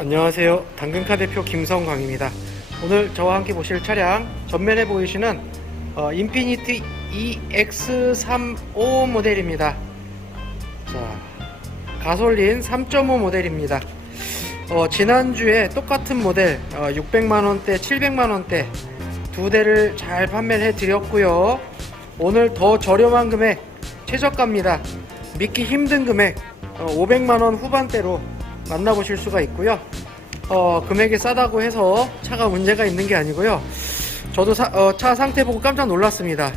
안녕하세요. 당근카 대표 김성광입니다. 오늘 저와 함께 보실 차량 전면에 보이시는 어, 인피니티 EX35 모델입니다. 자, 가솔린 3.5 모델입니다. 어, 지난주에 똑같은 모델 어, 600만원대, 700만원대 두 대를 잘 판매를 해드렸고요. 오늘 더 저렴한 금액 최저가입니다. 믿기 힘든 금액 어, 500만원 후반대로 만나보실 수가 있고요. 어, 금액이 싸다고 해서 차가 문제가 있는 게 아니고요. 저도 사- 어, 차 상태 보고 깜짝 놀랐습니다.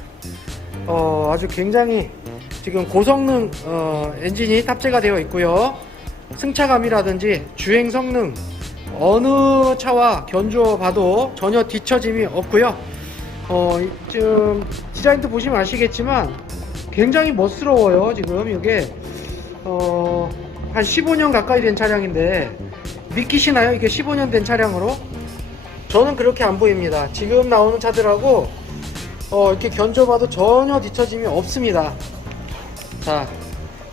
어, 아주 굉장히 지금 고성능 어, 엔진이 탑재가 되어 있고요. 승차감이라든지 주행 성능 어느 차와 견주어 봐도 전혀 뒤처짐이 없고요. 어, 이- 지금 디자인도 보시면 아시겠지만 굉장히 멋스러워요. 지금 이게 어, 한 15년 가까이 된 차량인데 믿기시나요? 이게 15년 된 차량으로? 저는 그렇게 안 보입니다. 지금 나오는 차들하고 어, 이렇게 견줘봐도 전혀 뒤처짐이 없습니다. 자,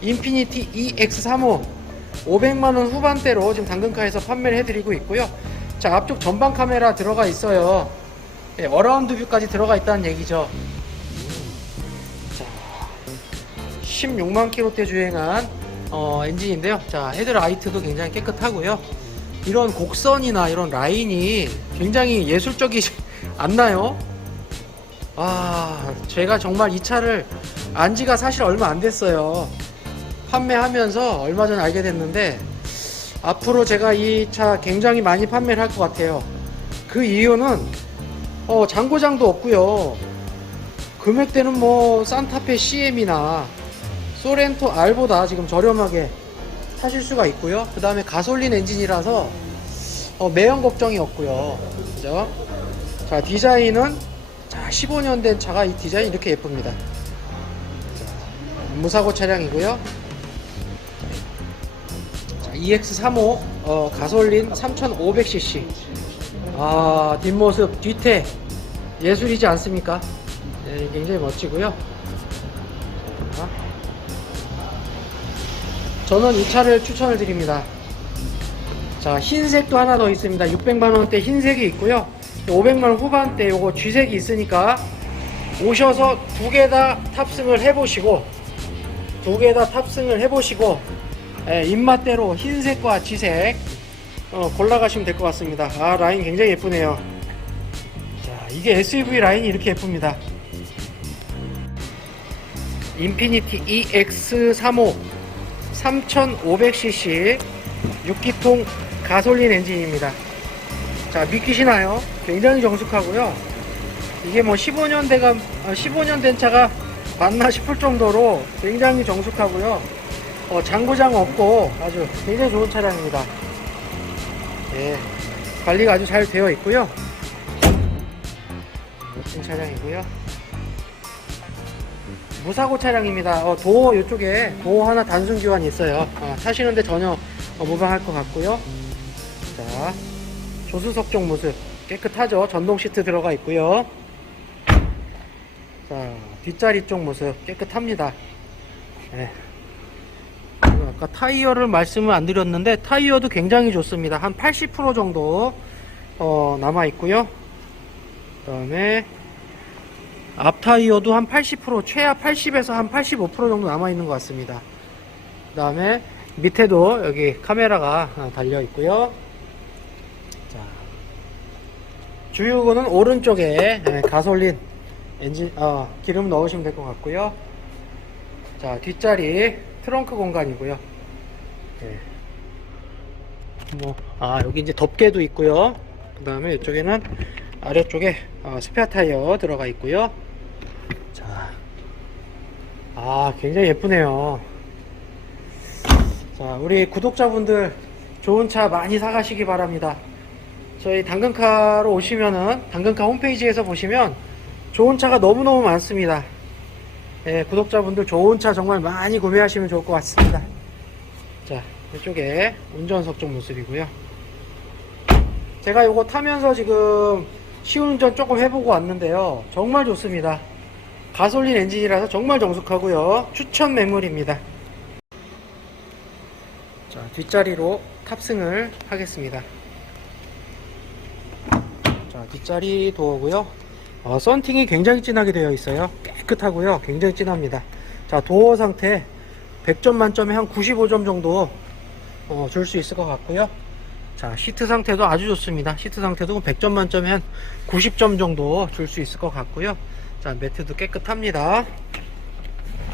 인피니티 EX35 500만원 후반대로 지금 당근카에서 판매를 해드리고 있고요. 자, 앞쪽 전방 카메라 들어가 있어요. 예, 어라운드 뷰까지 들어가 있다는 얘기죠. 자, 16만 킬로대 주행한 어, 엔진인데요. 자, 헤드 라이트도 굉장히 깨끗하고요. 이런 곡선이나 이런 라인이 굉장히 예술적이지 않나요? 아, 제가 정말 이 차를 안 지가 사실 얼마 안 됐어요. 판매하면서 얼마 전에 알게 됐는데, 앞으로 제가 이 차 굉장히 많이 판매를 할 것 같아요. 그 이유는, 어, 장고장도 없고요. 금액대는 뭐, 산타페 CM이나 소렌토 R보다 지금 저렴하게 타실 수가 있고요. 그 다음에 가솔린 엔진이라서 어, 매연 걱정이 없고요. 그죠? 자, 디자인은 자, 15년 된 차가 이 디자인 이렇게 예쁩니다. 자, 무사고 차량이고요. 자, EX35 어, 가솔린 3500cc. 아, 뒷모습, 뒤태 예술이지 않습니까? 네, 굉장히 멋지고요. 저는 이 차를 추천을 드립니다. 자, 흰색도 하나 더 있습니다. 600만원대 흰색이 있고요. 500만원 후반대 요거 쥐색이 있으니까 오셔서 두 개 다 탑승을 해보시고 두 개 다 탑승을 해보시고 예, 입맛대로 흰색과 쥐색 어, 골라가시면 될 것 같습니다. 아 라인 굉장히 예쁘네요. 자, 이게 SUV 라인이 이렇게 예쁩니다. 인피니티 EX35 3500cc 6기통 가솔린 엔진입니다. 자, 믿기시나요? 굉장히 정숙하고요. 이게 뭐 15년 대가 15년 된 차가 맞나 싶을 정도로 굉장히 정숙하고요. 어, 장고장 없고 아주 굉장히 좋은 차량입니다. 예, 관리가 아주 잘 되어 있고요. 멋진 차량이고요. 무사고 차량입니다. 어, 도어 이쪽에 도어 하나 단순 교환이 있어요. 어, 타시는데 전혀 어, 무방할 것 같고요. 자, 조수석 쪽 모습 깨끗하죠. 전동 시트 들어가 있고요. 자, 뒷자리 쪽 모습 깨끗합니다. 네. 아까 타이어를 말씀을 안 드렸는데 타이어도 굉장히 좋습니다. 한 80% 정도 어, 남아 있고요. 그다음에 앞 타이어도 한 80% 최하 80에서 한 85% 정도 남아 있는 것 같습니다. 그 다음에 밑에도 여기 카메라가 달려 있고요. 자, 주유구는 오른쪽에 예, 가솔린 엔진 어, 기름 넣으시면 될 것 같고요. 자 뒷자리 트렁크 공간이고요. 예. 뭐, 아 여기 이제 덮개도 있고요. 그 다음에 이쪽에는 아래쪽에 어, 스페어 타이어 들어가 있고요. 자, 아 굉장히 예쁘네요. 자, 우리 구독자분들 좋은 차 많이 사가시기 바랍니다. 저희 당근카로 오시면은 당근카 홈페이지에서 보시면 좋은 차가 너무너무 많습니다. 예, 구독자분들 좋은 차 정말 많이 구매하시면 좋을 것 같습니다. 자, 이쪽에 운전석 쪽 모습이고요. 제가 이거 타면서 지금 시운전 조금 해보고 왔는데요. 정말 좋습니다. 가솔린 엔진이라서 정말 정숙하고요. 추천 매물입니다. 자, 뒷자리로 탑승을 하겠습니다. 자, 뒷자리 도어고요. 어, 썬팅이 굉장히 진하게 되어 있어요. 깨끗하고요. 굉장히 진합니다. 자, 도어 상태 100점 만점에 한 95점 정도 어, 줄 수 있을 것 같고요. 자, 시트 상태도 아주 좋습니다. 시트 상태도 100점 만점에 한 90점 정도 줄 수 있을 것 같고요. 자, 매트도 깨끗합니다.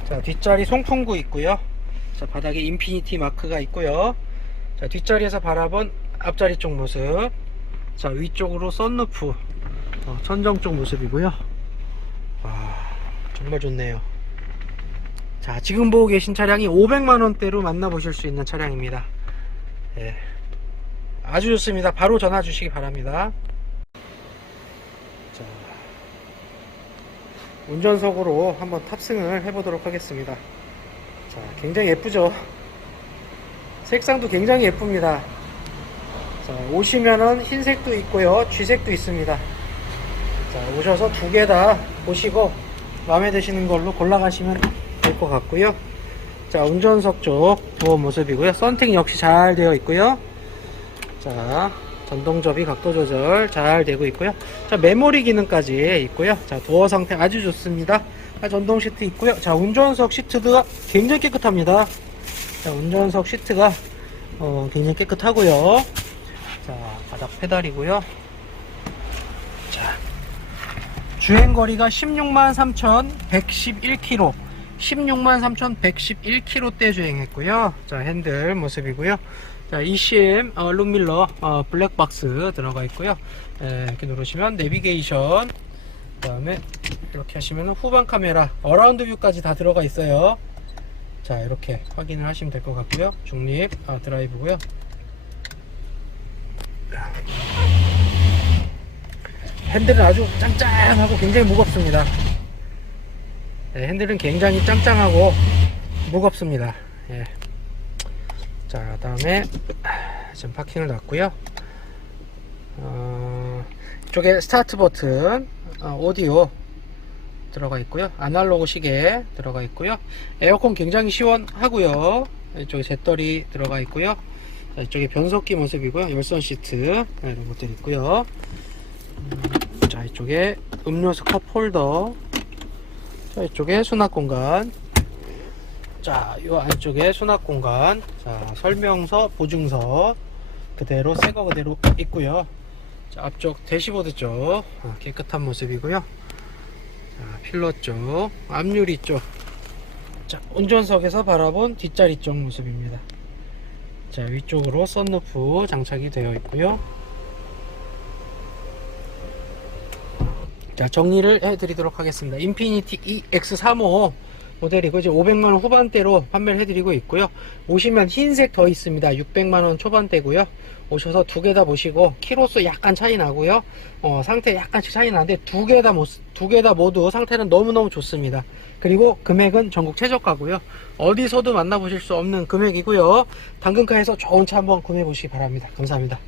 자, 뒷자리 송풍구 있고요. 자, 바닥에 인피니티 마크가 있고요. 자, 뒷자리에서 바라본 앞자리 쪽 모습. 자, 위쪽으로 썬루프. 어, 천정 쪽 모습이고요. 와, 정말 좋네요. 자, 지금 보고 계신 차량이 500만원대로 만나보실 수 있는 차량입니다. 예. 아주 좋습니다. 바로 전화 주시기 바랍니다. 운전석으로 한번 탑승을 해보도록 하겠습니다. 자, 굉장히 예쁘죠? 색상도 굉장히 예쁩니다. 자, 오시면은 흰색도 있고요. 쥐색도 있습니다. 자, 오셔서 두 개 다 보시고 마음에 드시는 걸로 골라가시면 될 것 같고요. 자, 운전석 쪽 도어 모습이고요. 썬팅 역시 잘 되어 있고요. 자, 전동 접이 각도 조절 잘 되고 있고요. 자, 메모리 기능까지 있고요. 자, 도어 상태 아주 좋습니다. 자, 전동 시트 있고요. 자, 운전석 시트가 굉장히 깨끗합니다. 자, 운전석 시트가 어, 굉장히 깨끗하고요. 자, 바닥 페달이고요. 자, 주행거리가 16만 3,111km. 16만 3,111km대 주행했고요. 자, 핸들 모습이고요. 자, ECM 어, 룸밀러 어, 블랙박스 들어가 있고요. 예, 이렇게 누르시면 내비게이션 그 다음에 이렇게 하시면 후방 카메라 어라운드 뷰까지 다 들어가 있어요. 자, 이렇게 확인을 하시면 될 것 같고요. 중립 아, 드라이브고요. 핸들은 아주 짱짱하고 굉장히 무겁습니다. 네, 핸들은 굉장히 짱짱하고 무겁습니다. 예. 자, 다음에 지금 파킹을 놨고요. 어, 이쪽에 스타트 버튼, 어, 오디오 들어가 있고요. 아날로그 시계 들어가 있고요. 에어컨 굉장히 시원하고요. 이쪽에 잿더리 들어가 있고요. 자, 이쪽에 변속기 모습이고요. 열선 시트 네, 이런 것들 있고요. 음, 자, 이쪽에 음료수 컵 홀더. 자, 이쪽에 수납 공간. 자, 이 안쪽에 수납 공간. 자, 설명서, 보증서 그대로 새 거 그대로 있고요. 자, 앞쪽 대시보드 쪽 아, 깨끗한 모습이고요. 자, 필러 쪽, 앞유리 쪽. 자, 운전석에서 바라본 뒷자리 쪽 모습입니다. 자, 위쪽으로 썬루프 장착이 되어 있고요. 자, 정리를 해드리도록 하겠습니다. 인피니티 EX35 모델이고 이제 500만원 후반대로 판매를 해드리고 있고요. 오시면 흰색 더 있습니다. 600만원 초반대고요. 오셔서 두 개 다 보시고 키로수 약간 차이 나고요. 어, 상태 약간씩 차이 나는데 두 개 다 두 개 다 모두 상태는 너무너무 좋습니다. 그리고 금액은 전국 최저가고요. 어디서도 만나보실 수 없는 금액이고요. 당근가에서 좋은 차 한번 구매해 보시기 바랍니다. 감사합니다.